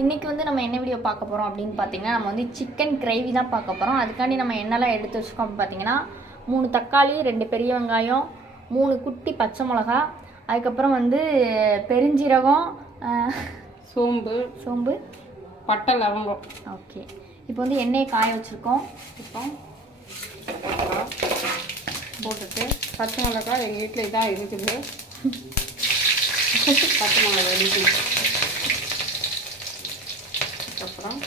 இன்றைக்கி வந்து நம்ம என்ன வீடியோ பார்க்க போகிறோம் அப்படின்னு பார்த்தீங்கன்னா நம்ம வந்து சிக்கன் கிரேவி தான் பார்க்க போகிறோம் அதுக்காண்டி நம்ம என்னெல்லாம் எடுத்து வச்சுருக்கோம் அப்படின்னு பார்த்தீங்கன்னா மூணு தக்காளி ரெண்டு பெரிய வெங்காயம் மூணு குட்டி பச்சை மிளகா அதுக்கப்புறம் வந்து பெருஞ்சீரகம் சோம்பு சோம்பு. பட்டை லவங்கம். ஓகே இப்போ வந்து எண்ணெயை காய வச்சுருக்கோம். இப்போ போட்டுட்டு பச்சை மிளகாய் எங்கள் வீட்டில் இதான் இருக்குது. பச்சை மிளகாய் இருக்குது. அதுக்கப்புறம்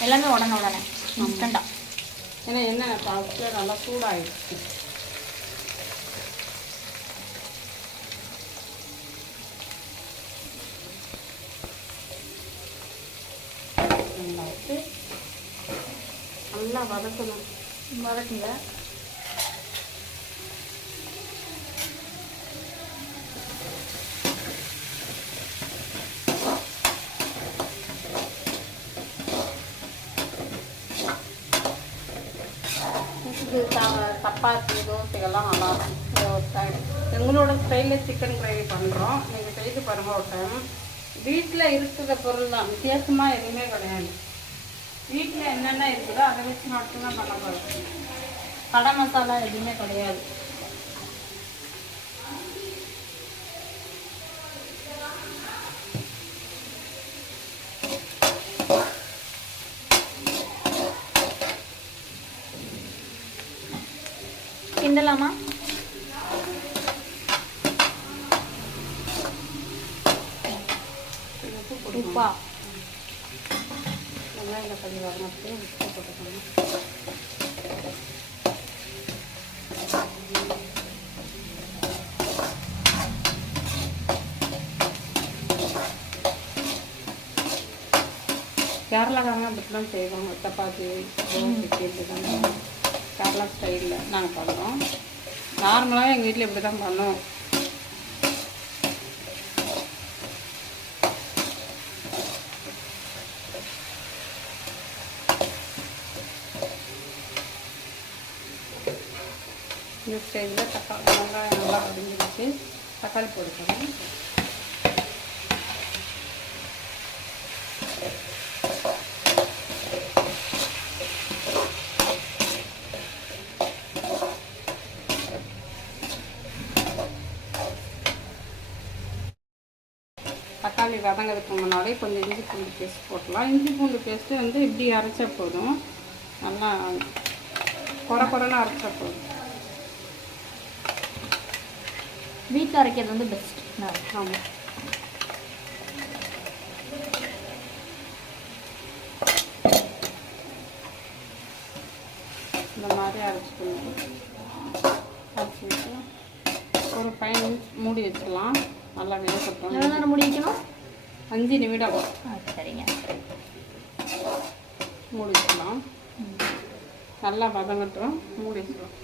எல்லாமே உடனே உடனே இன்ஸ்டண்ட்டாக ஏன்னா எண்ணெய் பழத்துல நல்லா சூடாகிடுச்சு நல்லா வதக்கணும். வதக்குங்க. இது சப்பாத்தி தோசைகள்லாம் நல்லாயிருக்கும். ஒரு டைம் எங்களோட ஸ்டைலில் சிக்கன் கிரேவி பண்ணுறோம் நீங்கள் செய்து பாருங்கள் ஒரு டைம் வீட்டில் இருக்கிற பொருள் தான். வித்தியாசமாக எதுவுமே கிடையாது. வீட்டில் என்னென்ன இருக்குதோ அதை வச்சு மட்டும்தான் பண்ண போகிறோம் கடை மசாலா எதுவுமே கிடையாது. கிண்டலாமா? உப்பா. வெங்காயம் கொஞ்சம் வரணும் உப்பு போட்டுக்கணும் கேரளாக்காரங்க அப்படிலாம் செய்வாங்க. சப்பாத்தி தோசைக்கு கேரளா ஸ்டைலில் நாங்கள் பண்ணுறோம் நார்மலாக எங்கள் வீட்டில் இப்படி தான் பண்ணுவோம். இந்த ஸ்டேஜில் தக்காளி வெங்காயம் நல்லா வடிஞ்சிருச்சு தக்காளி போட்டுக்கணும் தக்காளி வதங்கிறதுக்கு முன்னாடி கொஞ்சம் இஞ்சி பூண்டு பேஸ்ட் போட்டலாம் இஞ்சி பூண்டு பேஸ்ட்டு வந்து இப்படி அரைச்சா போதும். நல்லா குறை குறைன்னு அரைச்சா போதும். வீட்டில் அரைக்கிறது வந்து பெஸ்ட் ஆமாம் இந்த மாதிரி அரைச்சிக்கணும். அரைச்சி ஒரு ஃபைவ் மினிட்ஸ் மூடி வச்சிடலாம். நல்லா வேகட்டும். மூடி வைக்கணும்? அஞ்சு நிமிடம். சரிங்க. மூடி வச்சிடலாம் நல்லா வதங்கட்டும். மூடி வச்சிடலாம்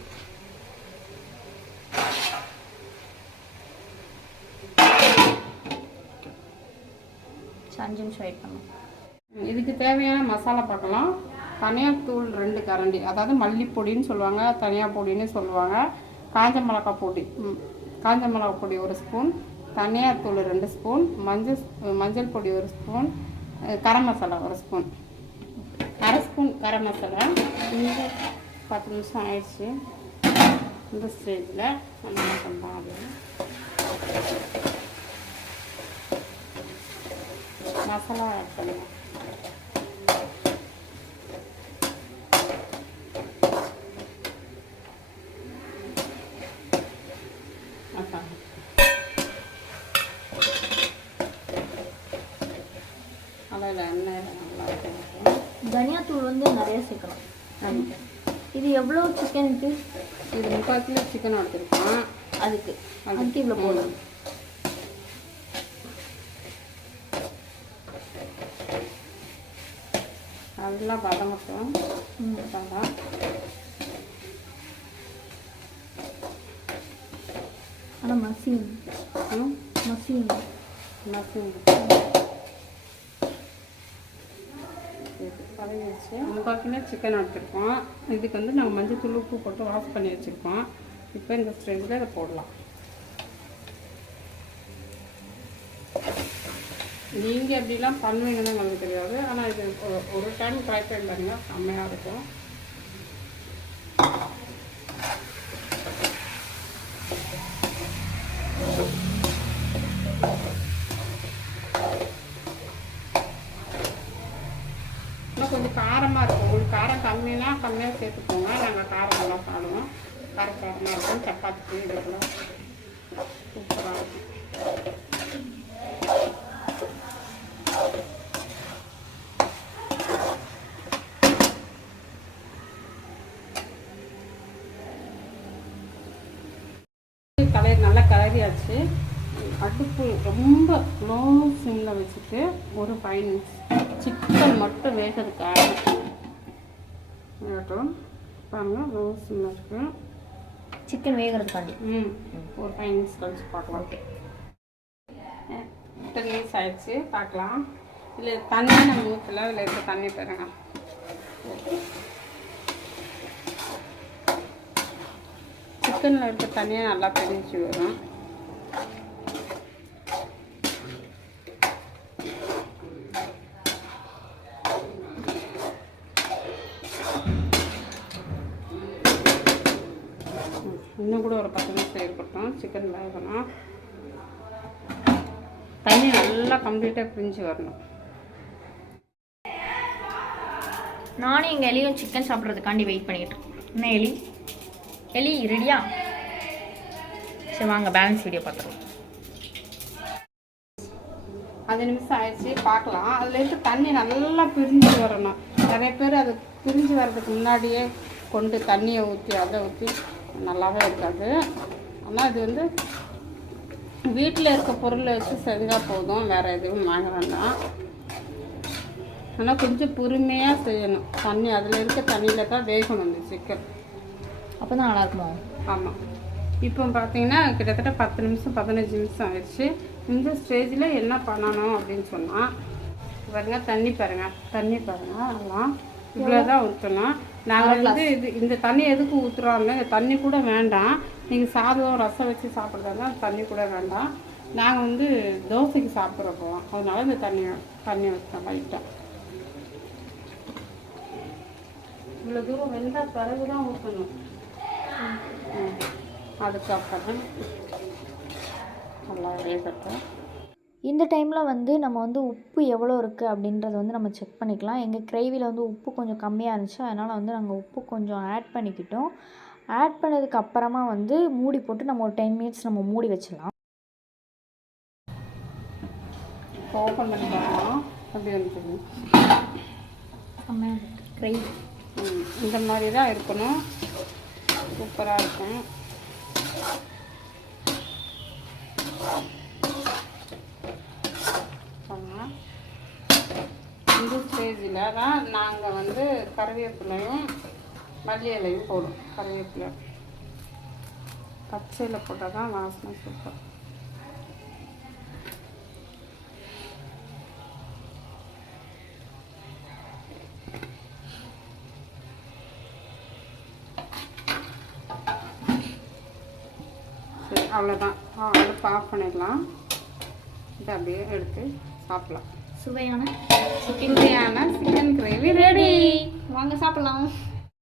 சரி, அஞ்சு நிமிஷம் வெயிட் பண்ணும் இதுக்கு தேவையான மசாலா பார்க்கலாம். தனியாத்தூள் ரெண்டு கரண்டி. அதாவது மல்லிப்பொடின்னு சொல்லுவாங்க தனியா பொடின்னு சொல்லுவாங்க. காஞ்ச மிளகாய் பொடி. காஞ்ச மிளகாய் பொடி ஒரு ஸ்பூன். தனியார் தூள் ரெண்டு ஸ்பூன் மஞ்சள் மஞ்சள் பொடி ஒரு ஸ்பூன் கரம் மசாலா ஒரு ஸ்பூன். அரை ஸ்பூன் கரம் மசாலா. இந்த பத்து நிமிஷம் ஆயிடுச்சு. இந்த ஸ்டேஜில் நம்ம என்ன பண்ணுறோம் அப்படின்னு. மசாலா ஆட் பண்ணுவோம் மசாலா அதில் எண்ணெய் நல்லா இருக்கும் தனியாத்தூள் வந்து நிறைய சேர்க்கணும் இது எவ்வளோ சிக்கனுக்கு இது? முக்கால் கிலோ சிக்கன் எடுத்துருக்கோம். அதுக்கு. அதுக்கு. இவ்வளோ போடணும் நல்லா வதங்கட்டும். மசாலா ஆனால் மசின். மசின். மசின். பதவிச்சு முக்கால் கிலோ சிக்கன் எடுத்துருக்கோம். இதுக்கு வந்து நாங்கள் மஞ்சள் தூள் உப்பு போட்டு வாஷ் பண்ணி வச்சுருக்கோம். இப்போ இந்த ஸ்டேஜில் இதை போடலாம். நீங்கள் எப்படிலாம் பண்ணுவீங்கன்னு எனக்கு தெரியாது. ஆனால் இது ஒரு- டைம் ட்ரை பண்ணி பாருங்கள் செம்மையாக இருக்கும். இன்னும் கொஞ்சம் காரமாக இருக்கும். உங்களுக்கு காரம் கம்மினா கம்மியாக சேர்த்துக்கோங்க. நாங்கள் காரம் நல்லா சாப்பிடுவோம். காரம் காரமாக இருக்கும். சப்பாத்தி இதுக்கெல்லாம் சூப்பராக இருக்கும். கலர் நல்லா அடுப்பு ரொம்ப லோ சிம்மில் வச்சுட்டு ஒரு ஃபைவ் மினிட்ஸ் சிக்கன் மட்டும் வேகிறதுக்காக வேகட்டும். பாருங்கள் லோ சிம்மில் இருக்கு. சிக்கன் வேகிறதுக்காண்டி. ம். ஒரு ஃபைவ் மினிட்ஸ் கழிச்சு பார்க்கலாம் ஓகே. டென் மினிட்ஸ் ஆயிடுச்சு. பார்க்கலாம் இல்லை தண்ணி நம்ம ஊற்றல இதில் இருக்க தண்ணி தருங்க சிக்கனில் இருக்க தண்ணியை நல்லா பிரிஞ்சு வரும். இன்னும் கூட ஒரு பத்து நிமிஷம் இருக்கட்டும். சிக்கன் வேகணும். தண்ணி நல்லா கம்ப்ளீட்டாக பிரிஞ்சு வரணும். நானும் எங்கள் எலியும் சிக்கன் சாப்பிட்றதுக்காண்டி வெயிட் பண்ணிட்டு இருக்கோம். என்ன எலி? எலி ரெடியா சரி வாங்க பேலன்ஸ் வீடியோ பார்த்துருவோம் அஞ்சு நிமிஷம் ஆயிடுச்சு பார்க்கலாம். அதுலேருந்து தண்ணி நல்லா பிரிஞ்சு வரணும். நிறைய பேர் அது பிரிஞ்சு வர்றதுக்கு முன்னாடியே கொண்டு தண்ணியை ஊற்றி அதை ஊற்றி நல்லாவே இருக்காது. ஆனால் இது வந்து வீட்டில் இருக்க பொருளை வச்சு செஞ்சால் போதும். வேறு எதுவும் வாங்க வேண்டாம். ஆனால் கொஞ்சம் பொறுமையாக செய்யணும். தண்ணி அதில் இருக்க தண்ணியில் தான் வேகணும் இந்த சிக்கன் அப்போ தான் நல்லா இருக்குமோ? ஆமாம் இப்போ பார்த்தீங்கன்னா கிட்டத்தட்ட பத்து நிமிஷம் பதினஞ்சு நிமிஷம் ஆயிடுச்சு. இந்த ஸ்டேஜில் என்ன பண்ணணும் அப்படின்னு சொன்னால் பாருங்க தண்ணி பாருங்க. தண்ணி பாருங்க எல்லாம் இவ்வளோ தான் ஊற்றணும் நாங்கள் வந்து இது இந்த தண்ணி எதுக்கு ஊற்றுறோம்னா இந்த தண்ணி கூட வேண்டாம். நீங்கள் சாதம் ரசம் வச்சு சாப்பிட்றதா தண்ணி கூட வேண்டாம். நாங்கள் வந்து தோசைக்கு சாப்பிட்ற போவோம் அதனால இந்த தண்ணி தண்ணி வச்சோம் லைட்டாக இவ்வளோ தூரம் வெந்த பிறகு தான் ஊற்றணும். அதுக்கப்புறம் நல்லா வேகட்டும். இந்த டைமில் வந்து நம்ம வந்து உப்பு எவ்வளோ இருக்குது அப்படின்றத வந்து நம்ம செக் பண்ணிக்கலாம். எங்கள் கிரேவியில் வந்து உப்பு கொஞ்சம் கம்மியாக இருந்துச்சு. அதனால் வந்து நாங்கள் உப்பு கொஞ்சம் ஆட் பண்ணிக்கிட்டோம். ஆட் பண்ணதுக்கு அப்புறமா வந்து மூடி போட்டு நம்ம ஒரு டென் மினிட்ஸ் நம்ம மூடி வச்சிடலாம். ஓப்பன் பண்ணி பார்க்கலாம். கிரேவி இந்த மாதிரி தான் இருக்கணும். சூப்பராக இருக்கும் பாருங்க. இந்த ஸ்டேஜில் தான் நாங்கள் வந்து கருவேப்பிலையும் மல்லி இலையும் போடும் கருவேப்பிலை. பச்சையில் போட்டால் தான் வாசனை சூப்பர் சரி அவ்வளோதான் அடுப்பு ஆஃப் பண்ணிடலாம். இதை அப்படியே எடுத்து சாப்பிட்லாம். சுவையான சிக்கன் சுவையான சிக்கன் கிரேவி ரெடி வாங்க சாப்பிடலாம்.